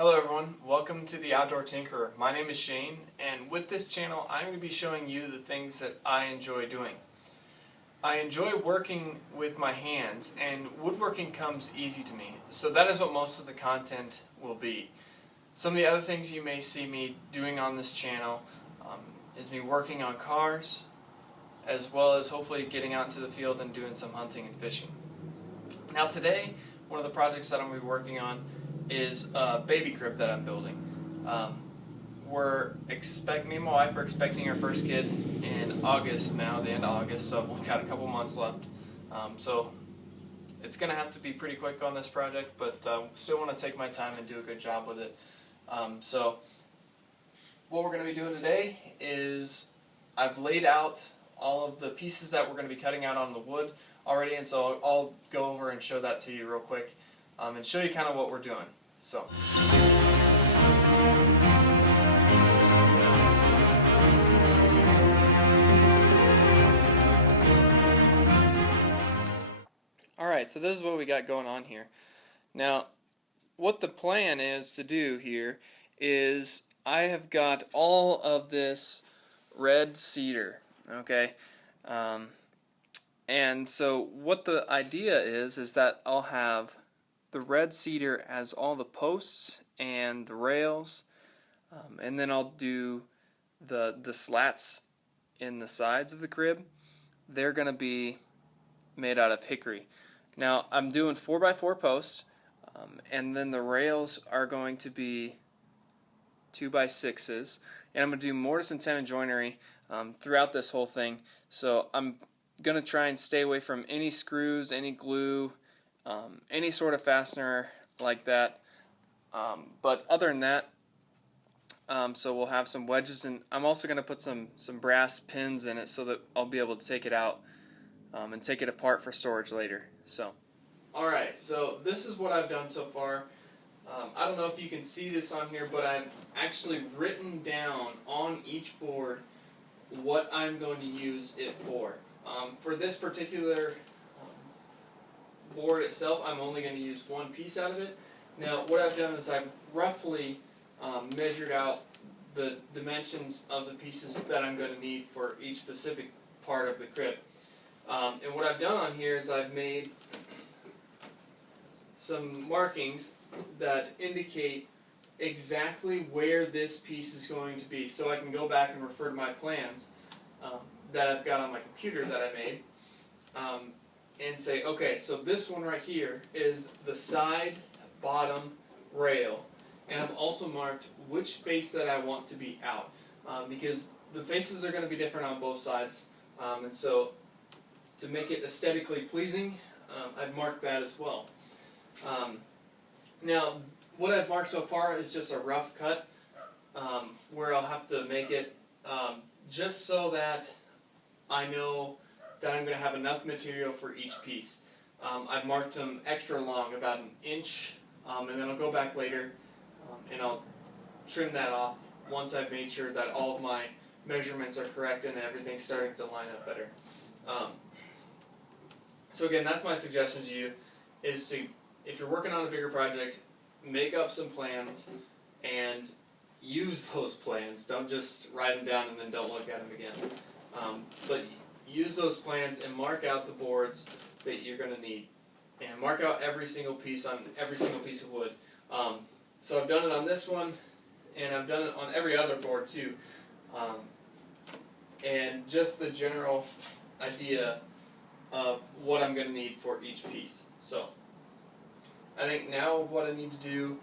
Hello everyone, welcome to the Outdoor Tinkerer. My name is Shane, and with this channel I'm going to be showing you the things that I enjoy doing. I enjoy working with my hands, and woodworking comes easy to me, so that is what most of the content will be. Some of the other things you may see me doing on this channel is me working on cars, as well as hopefully getting out into the field and doing some hunting and fishing. Now today, one of the projects that I'm going to be working on is a baby crib that I'm building. Me and my wife are expecting our first kid in August now, the end of August, so we've got a couple months left. So it's going to have to be pretty quick on this project, but still want to take my time and do a good job with it. So what we're going to be doing today is I've laid out all of the pieces that we're going to be cutting out on the wood already, and so I'll go over and show that to you real quick and show you kind of what we're doing. So. Alright, so this is what we got going on here. Now, what the plan is to do here is I have got all of this red cedar, okay? And so what the idea is that I'll have the red cedar as all the posts and the rails, and then I'll do the slats in the sides of the crib. They're going to be made out of hickory. Now I'm doing 4x4 posts, and then the rails are going to be 2x6s, and I'm going to do mortise and tenon joinery throughout this whole thing. So I'm going to try and stay away from any screws, any glue, any sort of fastener like that. But other than that, so we'll have some wedges, and I'm also going to put some brass pins in it so that I'll be able to take it out and take it apart for storage later. So, alright, so this is what I've done so far. I don't know if you can see this on here, but I've actually written down on each board what I'm going to use it for. For this particular board itself, I'm only going to use one piece out of it. Now, what I've done is I've roughly measured out the dimensions of the pieces that I'm going to need for each specific part of the crib. And what I've done on here is I've made some markings that indicate exactly where this piece is going to be, so I can go back and refer to my plans that I've got on my computer that I made, and say, okay, so this one right here is the side bottom rail, and I've also marked which face that I want to be out, because the faces are going to be different on both sides, and so to make it aesthetically pleasing, I've marked that as well. Now, what I've marked so far is just a rough cut, where I'll have to make it just so that I know that I'm going to have enough material for each piece. I've marked them extra long, about an inch, and then I'll go back later and I'll trim that off once I've made sure that all of my measurements are correct and everything's starting to line up better. So again, that's my suggestion to you, is to, if you're working on a bigger project, make up some plans and use those plans. Don't just write them down and then don't look at them again. But use those plans and mark out the boards that you're going to need. And mark out every single piece on every single piece of wood. So I've done it on this one, and I've done it on every other board too. And just the general idea of what I'm going to need for each piece. So I think now what I need to do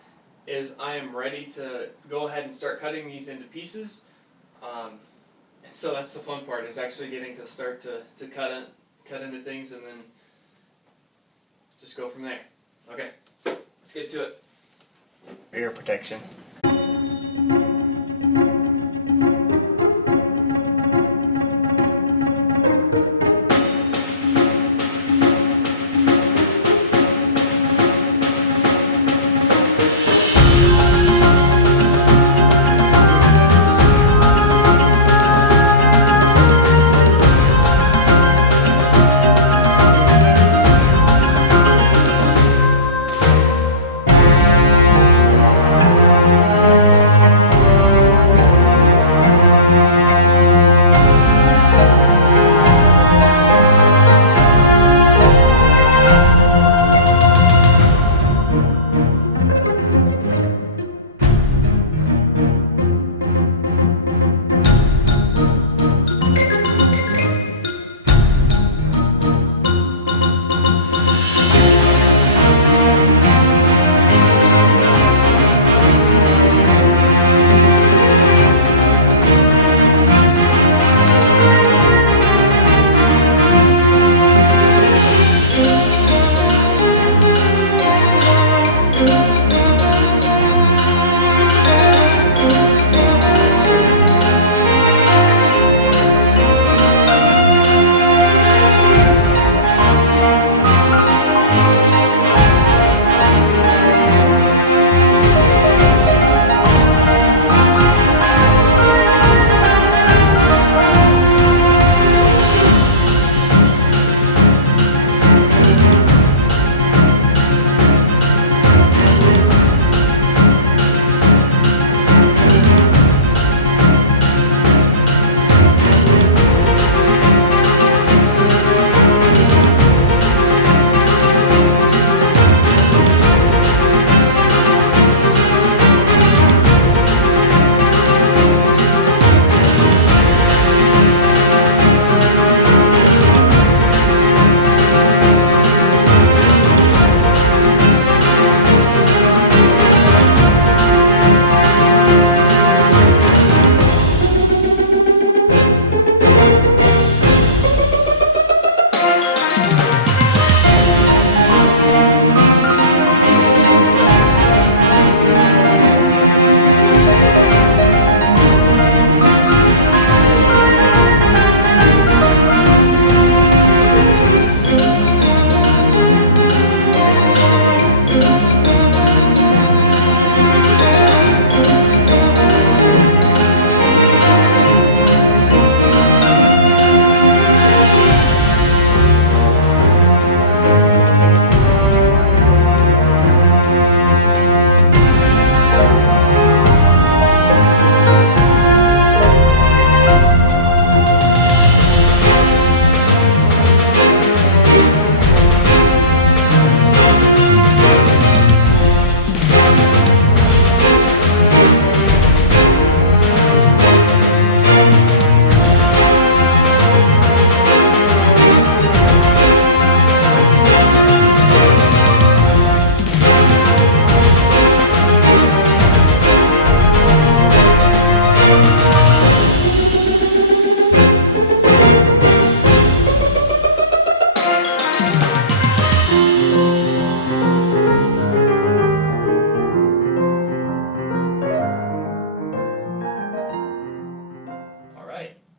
is I am ready to go ahead and start cutting these into pieces. And so that's the fun part, is actually getting to start to cut into things and then just go from there. Okay, let's get to it. Ear protection.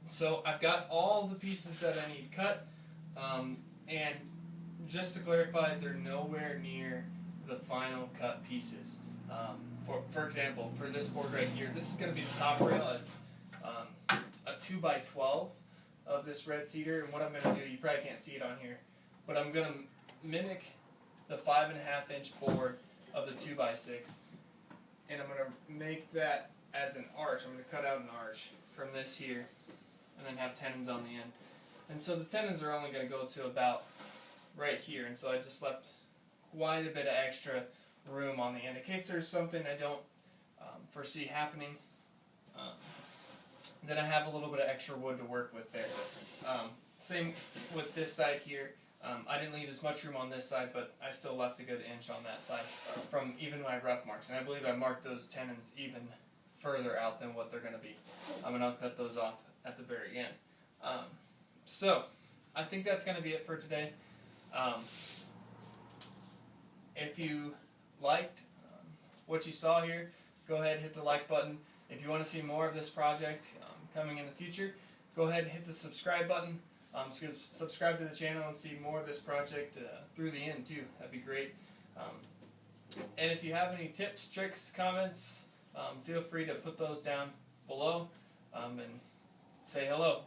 So I've got all the pieces that I need cut, and just to clarify, they're nowhere near the final cut pieces. For example, for this board right here, this is going to be the top rail. It's a 2x12 of this red cedar, and what I'm going to do, you probably can't see it on here, but I'm going to mimic the 5.5 inch board of the 2x6, and I'm going to make that as an arch. I'm going to cut out an arch from this here, and then have tenons on the end. And so the tenons are only going to go to about right here, and so I just left quite a bit of extra room on the end in case there's something I don't foresee happening. Then I have a little bit of extra wood to work with there. Same with this side here. I didn't leave as much room on this side, but I still left a good inch on that side from even my rough marks. And I believe I marked those tenons even further out than what they're going to be. And I'll cut those off at the very end. So I think that's going to be it for today. If you liked what you saw here, go ahead and hit the like button. If you want to see more of this project coming in the future, go ahead and hit the subscribe button. So subscribe to the channel and see more of this project through the end too. That'd be great. And if you have any tips, tricks, comments, feel free to put those down below and say hello.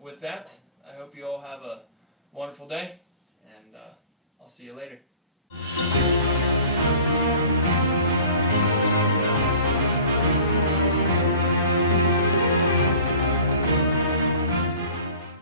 With that, I hope you all have a wonderful day, and I'll see you later.